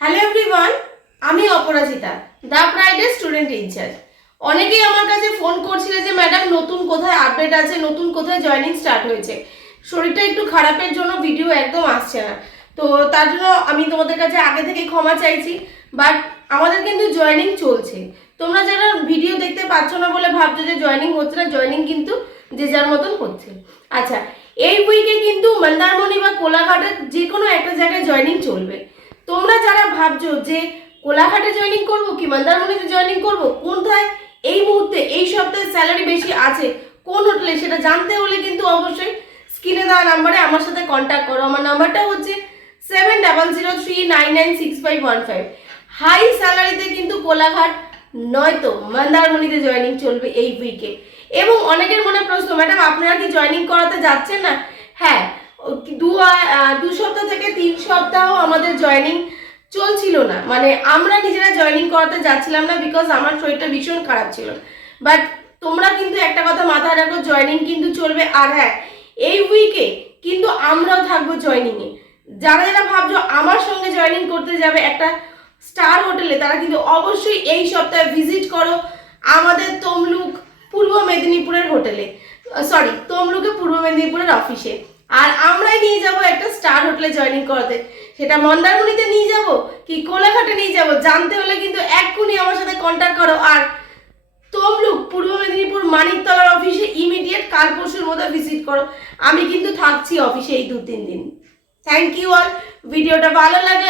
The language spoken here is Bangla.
হ্যালো এভরিওয়ান, আমি অপরাজিতা, দ্য ব্রাইডের স্টুডেন্ট ইনচার্জ। অনেকেই আমার কাছে ফোন করছিল যে ম্যাডাম নতুন কোথায় আপডেট আছে, নতুন কোথায় জয়েনিং স্টার্ট হয়েছে। শরীরটা একটু খারাপের জন্য ভিডিও একদম আসছে না, তো তার জন্য আমি তোমাদের কাছে আগে থেকে ক্ষমা চাইছি। বাট আমাদের কিন্তু জয়েনিং চলছে। তোমরা যারা ভিডিও দেখতে পাচ্ছ না বলে ভাবছো যে জয়েনিং হচ্ছে না, জয়েনিং কিন্তু যে যার মতন হচ্ছে। আচ্ছা, এই উইকে কিন্তু মন্দারমণি বা কোলাঘাটের যে কোনো একটা জায়গায় জয়েনিং চলবে। তোমরা যারা ভাবছো যে কোলাঘাটে জয়েনিং করব কি মন্দারমণিতে জয়েনিং করব, কোনটায় এই মুহূর্তে এই সপ্তাহে স্যালারি বেশি আছে, কোন হোটেলে, সেটা জানতে হলে কিন্তু অবশ্যই স্ক্রিনে দেওয়া নাম্বারে আমার সাথে কন্ট্যাক্ট করো। আমার নাম্বারটা হচ্ছে 7003996515। হাই স্যালারিতে কিন্তু কোলাঘাট নয়তো মন্দারমণিতে জয়েনিং চলবে এই উইকে। এবং অনেকের মনে প্রশ্ন, ম্যাডাম আপনারা কি জয়েনিং করাতে যাচ্ছেন না? হ্যাঁ, দু সপ্তাহ থেকে 3 সপ্তাহ আমাদের জয়েনিং চলছিল না, মানে আমরা নিজেরা জয়েনিং করাতে যাচ্ছিলাম না, বিকজ আমার শরীরটা ভীষণ খারাপ ছিল। বাট তোমরা কিন্তু একটা কথা মাথায় রাখো, জয়েনিং কিন্তু চলবে। আর হ্যাঁ, এই উইকে কিন্তু আমরাও থাকবো জয়েনিংয়ে। যারা যারা ভাবছো আমার সঙ্গে জয়েনিং করতে যাবে একটা স্টার হোটেলে, তারা কিন্তু অবশ্যই এই সপ্তাহে ভিজিট করো আমাদের তমলুক পূর্ব মেদিনীপুরের হোটেলে, সরি তমলুকে পূর্ব মেদিনীপুরের অফিসে। আর আমরাই নিয়ে যাব একটা স্টার হোটেলে জয়েনিং করাতে। সেটা মন্দারমণিতে নিয়ে যাব কি কোলাঘাটে নিয়ে যাব, জানতে হলে কিন্তু এক্ষুনি আমার সাথে কন্ট্যাক্ট করো। আর তমলুক পূর্ব মেদিনীপুর মানিকতলার অফিসে ইমিডিয়েট কাল পরশুর মধ্যে ভিজিট করো। আমি কিন্তু থাকছি অফিসে এই 2-3 দিন। Thank you all. ভিডিওটা ভালো লাগে